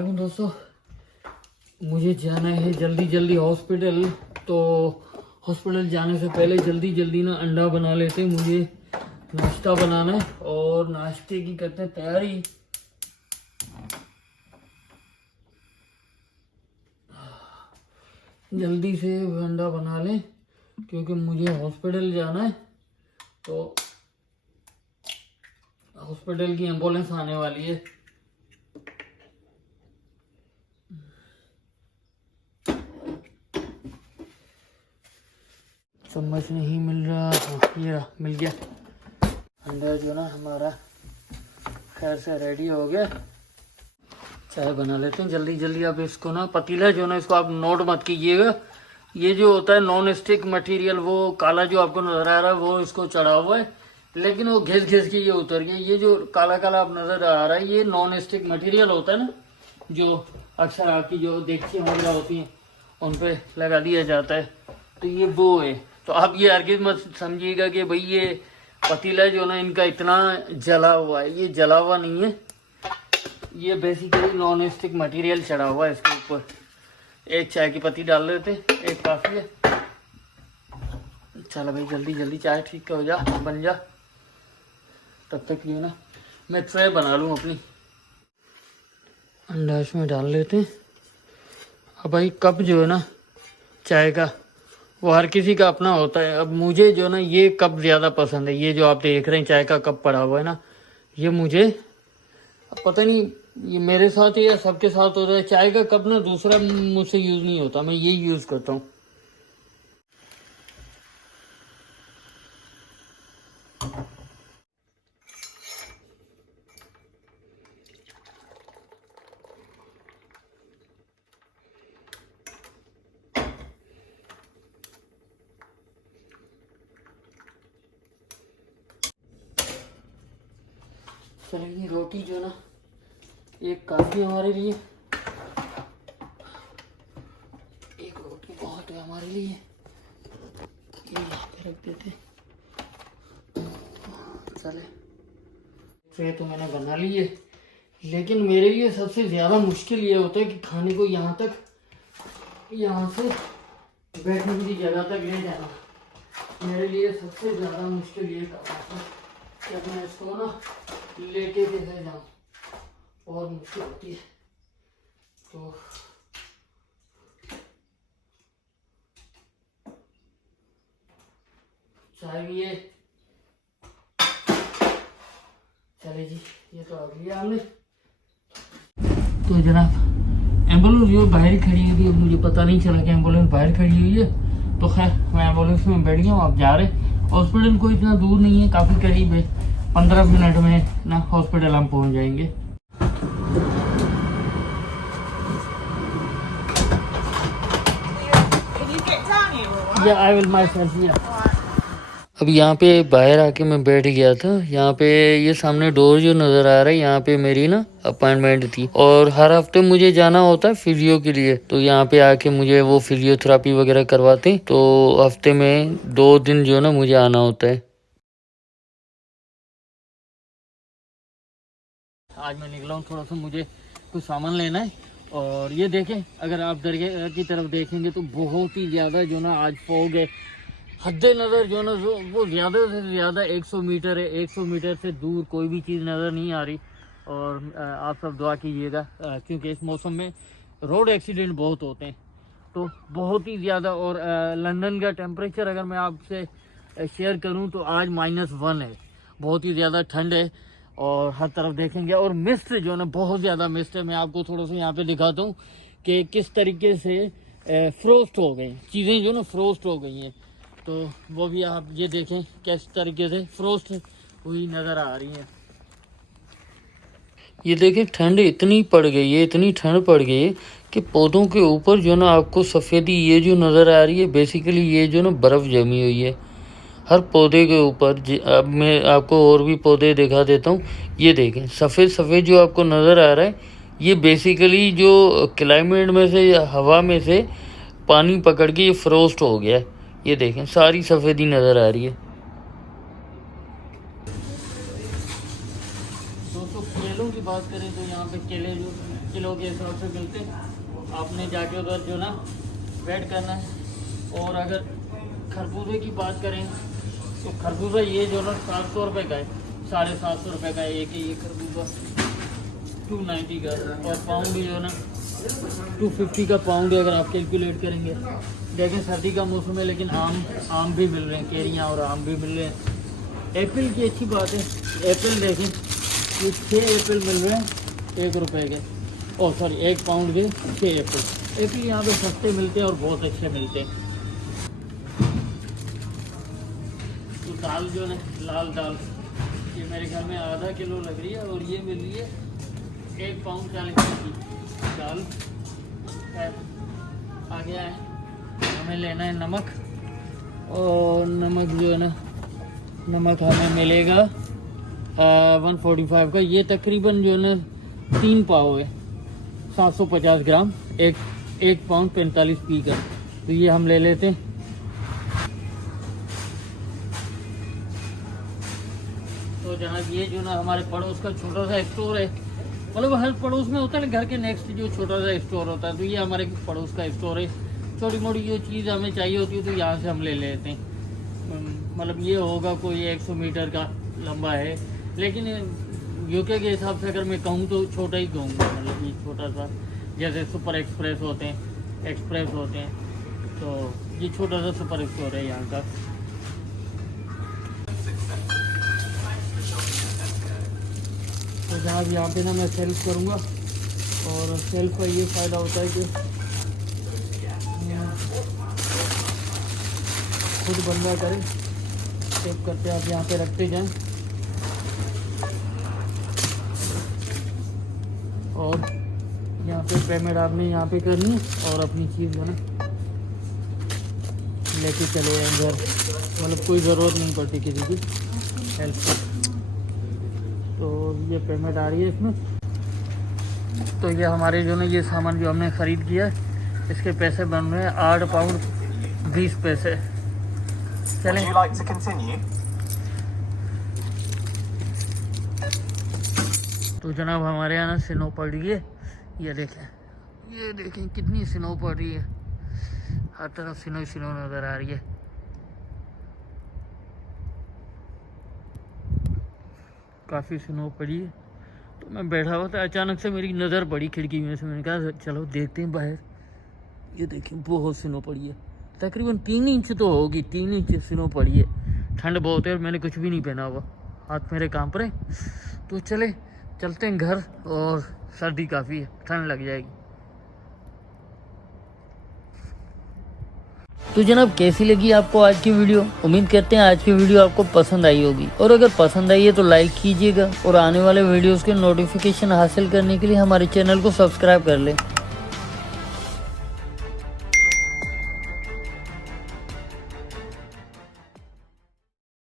वालेकुम दोस्तों, मुझे जाना है जल्दी जल्दी हॉस्पिटल। तो हॉस्पिटल जाने से पहले जल्दी जल्दी ना अंडा बना लेते। मुझे नाश्ता बनाना है और नाश्ते की करते हैं तैयारी। जल्दी से अंडा बना लें क्योंकि मुझे हॉस्पिटल जाना है। तो हॉस्पिटल की एम्बुलेंस आने वाली है। चम्मच नहीं मिल रहा। ये रहा, मिल गया। अंडा जो ना हमारा खैर से रेडी हो गया। चाय बना लेते हैं जल्दी जल्दी। अब इसको ना पतीला जो ना, इसको आप नोट मत कीजिएगा। ये जो होता है नॉन स्टिक मटेरियल, वो काला जो आपको नजर आ रहा है वो इसको चढ़ा हुआ है, लेकिन वो घिस घिस के ये उतर गया। ये जो काला काला आप नजर आ रहा है ये नॉन स्टिक मटेरियल होता है ना, जो अक्सर आपकी जो देगचियाँ वगैरह होती हैं उन पे लगा दिया जाता है। तो ये वो है। तो आप ये हरगिज़ मत समझिएगा कि भाई ये पतीला जो ना इनका इतना जला हुआ है। ये जला हुआ नहीं है, ये बेसिकली नॉन स्टिक मटेरियल चढ़ा हुआ है इसके ऊपर। एक चाय की पत्ती डाल लेते, एक काफ़ी है। चलो भाई जल्दी जल्दी चाय ठीक हो जा, बन जा। तब तक ये ना मैं ट्रे बना लूँ अपनी। अंडा इसमें डाल लेते हैं। अब भाई कप जो है ना चाय का, वो हर किसी का अपना होता है। अब मुझे जो ना ये कप ज़्यादा पसंद है। ये जो आप देख रहे हैं चाय का कप पड़ा हुआ है ना, ये मुझे पता नहीं ये मेरे साथ है या सबके साथ होता है। चाय का कप ना दूसरा मुझसे यूज़ नहीं होता, मैं ये यूज़ करता हूँ। चलिए रोटी जो ना एक काफ़ी हमारे लिए, एक रोटी बहुत है हमारे लिए। ये रख देते। चले ट्रे तो मैंने बना ली है, लेकिन मेरे लिए सबसे ज़्यादा मुश्किल ये होता है कि खाने को यहाँ तक, यहाँ से बैठने की जगह तक ले जाना। मेरे लिए सबसे ज़्यादा मुश्किल ये काम है कि अब मैं इसको ना लेके कैसे जाऊँ, बहुत मुश्किल होती है। तो चाय भी है। चले जी, ये तो आ गया हमने। तो जनाब एम्बुलेंस जो बाहर खड़ी हुई थी, अब मुझे पता नहीं चला कि एम्बुलेंस बाहर खड़ी हुई है। तो खैर मैं एम्बुलेंस में बैठ गया हूँ। आप जा रहे हॉस्पिटल, को इतना दूर नहीं है, काफ़ी करीब है। 15 मिनट में ना हॉस्पिटल हम पहुँच जाएंगे। या आई विल माय सेल्फ। या अब यहाँ पे बाहर आके मैं बैठ गया था। यहाँ पे ये सामने डोर जो नज़र आ रहा है, यहाँ पे मेरी ना अपॉइंटमेंट थी और हर हफ्ते मुझे जाना होता है फिजियो के लिए। तो यहाँ पे आके मुझे वो फिजियोथेरापी वगैरह करवाते हैं। तो हफ्ते में 2 दिन जो ना मुझे आना होता है। आज मैं निकला हूँ, थोड़ा सा मुझे कुछ सामान लेना है। और ये देखें, अगर आप दरगाह की तरफ देखेंगे तो बहुत ही ज़्यादा जो ना आज फॉग है। हद्दे नज़र जो ना वो ज़्यादा से ज़्यादा 100 मीटर है। 100 मीटर से दूर कोई भी चीज़ नज़र नहीं आ रही। और आप सब दुआ कीजिएगा क्योंकि इस मौसम में रोड एक्सीडेंट बहुत होते हैं। तो बहुत ही ज़्यादा। और लंदन का टेम्परेचर अगर मैं आपसे शेयर करूं तो आज -1 है। बहुत ही ज़्यादा ठंड है और हर तरफ देखेंगे। और मिस्ट जो ना बहुत ज़्यादा मिस्ट है। मैं आपको थोड़ा सा यहाँ पे दिखाता हूँ कि किस तरीके से फ्रोस्ट हो गई चीज़ें, जो ना फ्रोस्ट हो गई हैं। तो वो भी आप ये देखें किस तरीके से फ्रोस्ट हुई नज़र आ रही है। ये देखें ठंड इतनी पड़ गई है, इतनी ठंड पड़ गई है कि पौधों के ऊपर जो ना आपको सफ़ेदी ये जो नज़र आ रही है, बेसिकली ये जो ना बर्फ़ जमी हुई है हर पौधे के ऊपर। अब मैं आपको और भी पौधे दिखा देता हूँ। ये देखें सफ़ेद सफ़ेद जो आपको नज़र आ रहा है, ये बेसिकली जो क्लाइमेट में से या हवा में से पानी पकड़ के ये फ्रोस्ट हो गया है। ये देखें सारी सफ़ेदी नज़र आ रही है। दोस्तों केलों की बात करें तो यहाँ पे केले जो किलो के हिसाब से मिलते हैं। आपने जाके उधर जो ना वेट करना है। और अगर खरबूजे की बात करें तो खरबूजा ये जो ना 700 रुपये का है, 750 रुपये का एक ही ये खरबूजा 290 का। और पाउंड जो है ना 250 का पाउंड अगर आप कैलकुलेट करेंगे। देखें सर्दी का मौसम है लेकिन आम भी मिल रहे हैं, केरियाँ और आम भी मिल रहे हैं। एप्पल की अच्छी बात है, एप्पल देखें ये 6 एप्पल मिल रहे हैं 1 रुपये के। ओह सॉरी 1 पाउंड के 6 एप्पल। एप्पल यहाँ पे सस्ते मिलते हैं और बहुत अच्छे मिलते हैं। तो दाल जो है लाल दाल ये मेरे ख्याल में आधा किलो लग रही है और ये मिल रही है 1 पाउंड 40 की दाल है। आगे आए हमें लेना है नमक। और नमक जो है ना नमक हमें मिलेगा 145 का। ये तकरीबन जो है ना 3 पाव है, 750 ग्राम, एक पाउंड 45p का। तो ये हम ले लेते हैं। तो जनाब ये जो ना हमारे पड़ोस का छोटा सा स्टोर है, मतलब हर पड़ोस में होता है ना घर के नेक्स्ट जो छोटा सा स्टोर होता है, तो ये हमारे पड़ोस का स्टोर है। छोटी मोटी जो चीज़ हमें चाहिए होती है तो यहाँ से हम ले लेते हैं। मतलब ये होगा कोई 100 मीटर का लंबा है, लेकिन यूके के हिसाब से अगर मैं कहूँ तो छोटा ही कहूँगा। मतलब ये छोटा सा जैसे सुपर एक्सप्रेस होते हैं, तो ये छोटा सा सुपर स्टोर है यहाँ का। तो जनाब यहाँ पे ना मैं सेल्फ करूँगा और सेल्फ का ये फ़ायदा होता है कि खुद बंदा करे, सेव करते आप यहाँ पे रखते जाएं। और यहाँ पे पेमेंट आपने यहाँ पे करनी और अपनी चीज़ जो है ना लेके चले जाएं घर। मतलब कोई ज़रूरत नहीं पड़ती किसी की हेल्प की। तो ये पेमेंट आ रही है इसमें। तो ये हमारे जो ना ये सामान जो हमने ख़रीद किया है इसके पैसे बन रहे हैं 8 पाउंड 20 पैसे। चलें तो जनाब हमारे यहाँ ना स्नो पड़ रही है। ये देखें कितनी स्नो पड़ रही है, हर तरफ स्नो नज़र आ रही है। काफ़ी स्नो पड़ी है। तो मैं बैठा हुआ था, अचानक से मेरी नज़र पड़ी खिड़की में से। मैंने कहा चलो देखते हैं बाहर। ये देखें बहुत स्नो पड़ी है, तकरीबन 3 इंच तो होगी, 3 इंच स्नो पड़ी है। ठंड बहुत है और मैंने कुछ भी नहीं पहना हुआ, हाथ मेरे कांप रहे। तो चलते हैं घर, और सर्दी काफ़ी है, ठंड लग जाएगी। तो जनाब कैसी लगी आपको आज की वीडियो? उम्मीद करते हैं आज की वीडियो आपको पसंद आई होगी, और अगर पसंद आई है तो लाइक कीजिएगा और आने वाले वीडियोस के नोटिफिकेशन हासिल करने के लिए हमारे चैनल को सब्सक्राइब कर लें।